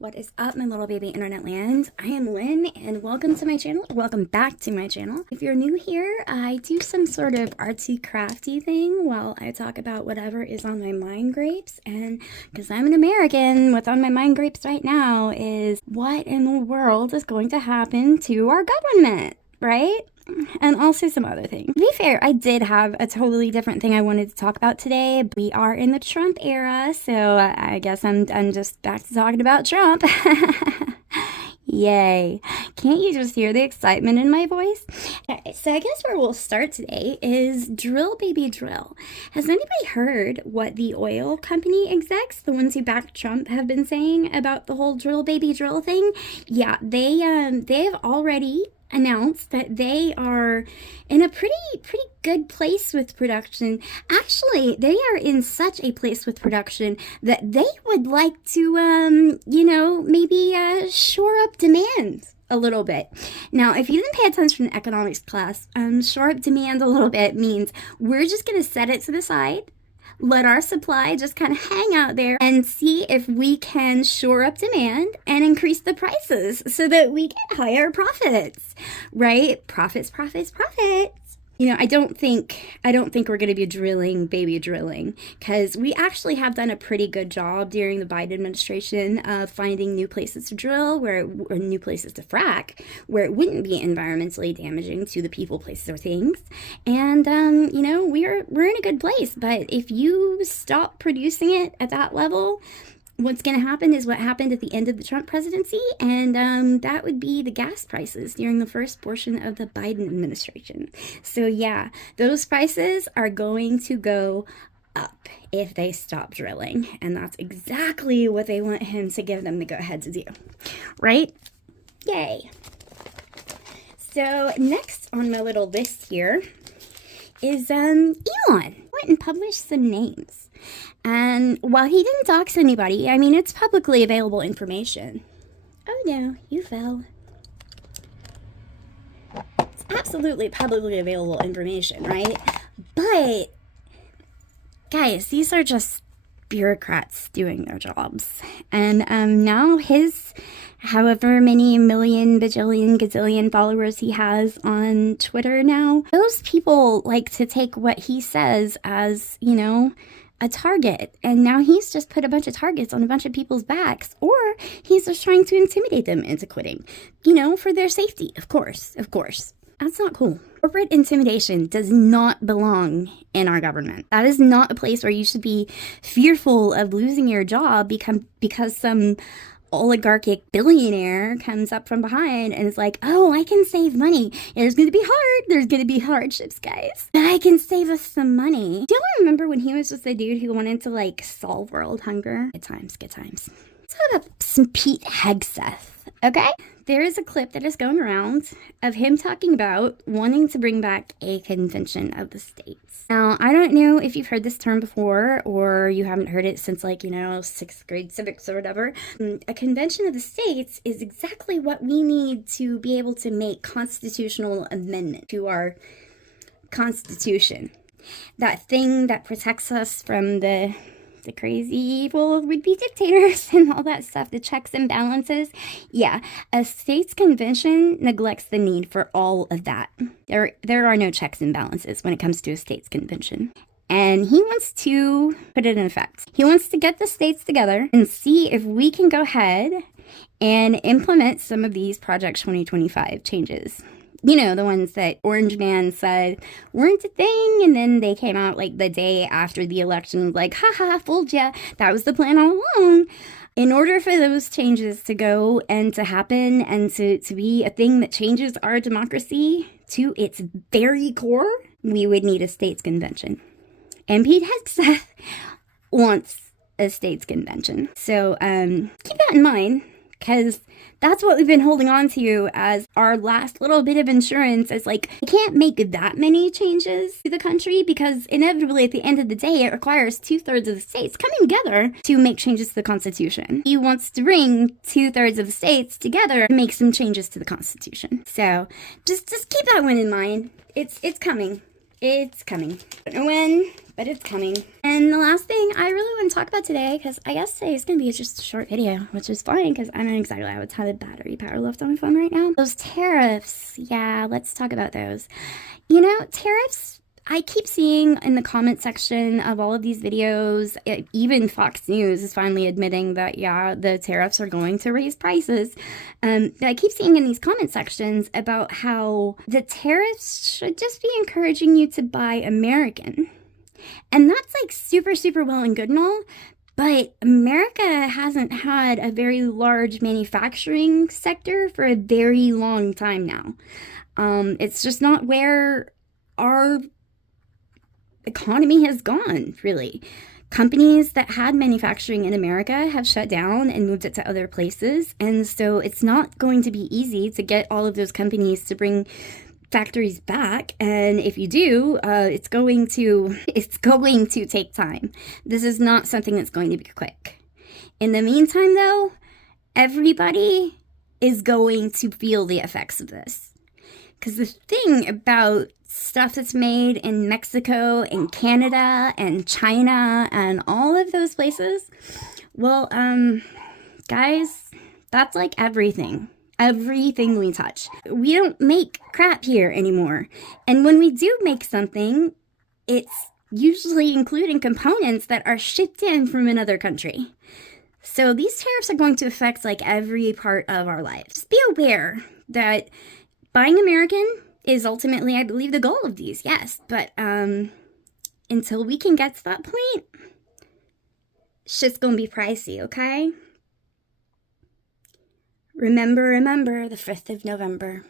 What is up, my little baby internet land? I am Lynn, and welcome to my channel. Welcome back to my channel. If you're new here, I do some sort of artsy crafty thing while I talk about whatever is on my mind grapes. And because I'm an American, what's on my mind grapes right now is what in the world is going to happen to our government, right? And also some other things. To be fair, I did have a totally different thing I wanted to talk about today. We are in the Trump era, so I guess I'm just back to talking about Trump. Yay. Can't you just hear the excitement in my voice? Okay, so I guess where we'll start today is drill, baby, drill. Has anybody heard what the oil company execs, the ones who backed Trump, have been saying about the whole drill, baby, drill thing? Yeah, they have already announced that they are in a pretty good place with production. Actually, they are in such a place with production that they would like to, maybe shore up demand a little bit. Now, if you didn't pay attention in economics class, shore up demand a little bit means we're just going to set it to the side, let our supply just kind of hang out there and see if we can shore up demand and increase the prices so that we get higher profits, right? Profits. You know, I don't think we're going to be drilling, baby drilling, because we actually have done a pretty good job during the Biden administration of finding new places to drill, or new places to frack, where it wouldn't be environmentally damaging to the people, places, or things. And we're in a good place. But if you stop producing it at that level, what's going to happen is what happened at the end of the Trump presidency, and that would be the gas prices during the first portion of the Biden administration. So yeah, those prices are going to go up if they stop drilling, and that's exactly what they want him to give them the go-ahead to do, right? Yay. So next on my little list here is Elon went and published some names. And while he didn't dox anybody, I mean, it's publicly available information. Oh no, you fell. It's absolutely publicly available information, right? But, guys, these are just bureaucrats doing their jobs. And now his however many million, bajillion, gazillion followers he has on Twitter now, those people like to take what he says as, a target, and now he's just put a bunch of targets on a bunch of people's backs, or he's just trying to intimidate them into quitting, for their safety, of course. That's not cool. Corporate intimidation does not belong in our government. That is not a place where you should be fearful of losing your job because some oligarchic billionaire comes up from behind and is like, oh, I can save money. There's going to be hard. There's going to be hardships, guys. But I can save us some money. Do you remember when he was just the dude who wanted to, solve world hunger? Good times. Let's talk about some Pete Hegseth, okay? There is a clip that is going around of him talking about wanting to bring back a convention of the states. Now, I don't know if you've heard this term before or you haven't heard it since, sixth grade civics or whatever. A convention of the states is exactly what we need to be able to make constitutional amendment to our constitution. That thing that protects us from the crazy evil would-be dictators and all that stuff, the checks and balances. Yeah, a states convention neglects the need for all of that. There are no checks and balances when it comes to a states convention. And he wants to put it in effect. He wants to get the states together and see if we can go ahead and implement some of these Project 2025 changes. The ones that Orange Man said weren't a thing, and then they came out the day after the election, haha, fooled ya. That was the plan all along. In order for those changes to go and to happen and to be a thing that changes our democracy to its very core, we would need a states convention. And Pete Hegseth wants a states convention. So keep that in mind, because that's what we've been holding on to as our last little bit of insurance. It's we can't make that many changes to the country because inevitably at the end of the day, it requires 2/3 of the states coming together to make changes to the Constitution. He wants to bring 2/3 of the states together to make some changes to the Constitution. So just keep that one in mind. It's coming. It's coming. I don't know when, but it's coming. And the last thing I really want to talk about today, because I guess today is going to be just a short video, which is fine because I don't exactly have a ton of battery power left on my phone right now. Those tariffs, yeah, let's talk about those. You know, tariffs, I keep seeing in the comment section of all of these videos, even Fox News is finally admitting that, yeah, the tariffs are going to raise prices. I keep seeing in these comment sections about how the tariffs should just be encouraging you to buy American. And that's like super, super well and good and all. But America hasn't had a very large manufacturing sector for a very long time now. It's just not where our economy has gone, really. Companies that had manufacturing in America have shut down and moved it to other places, and so it's not going to be easy to get all of those companies to bring factories back. And if you do, it's going to take time. This is not something that's going to be quick. In the meantime, though, everybody is going to feel the effects of this. Because the thing about stuff that's made in Mexico and Canada and China and all of those places, well, guys, that's like everything we touch. We don't make crap here anymore. And when we do make something, it's usually including components that are shipped in from another country. So these tariffs are going to affect like every part of our lives. Be aware that buying American is ultimately, I believe, the goal of these, yes. But until we can get to that point, shit's gonna be pricey, okay? Remember, the 5th of November.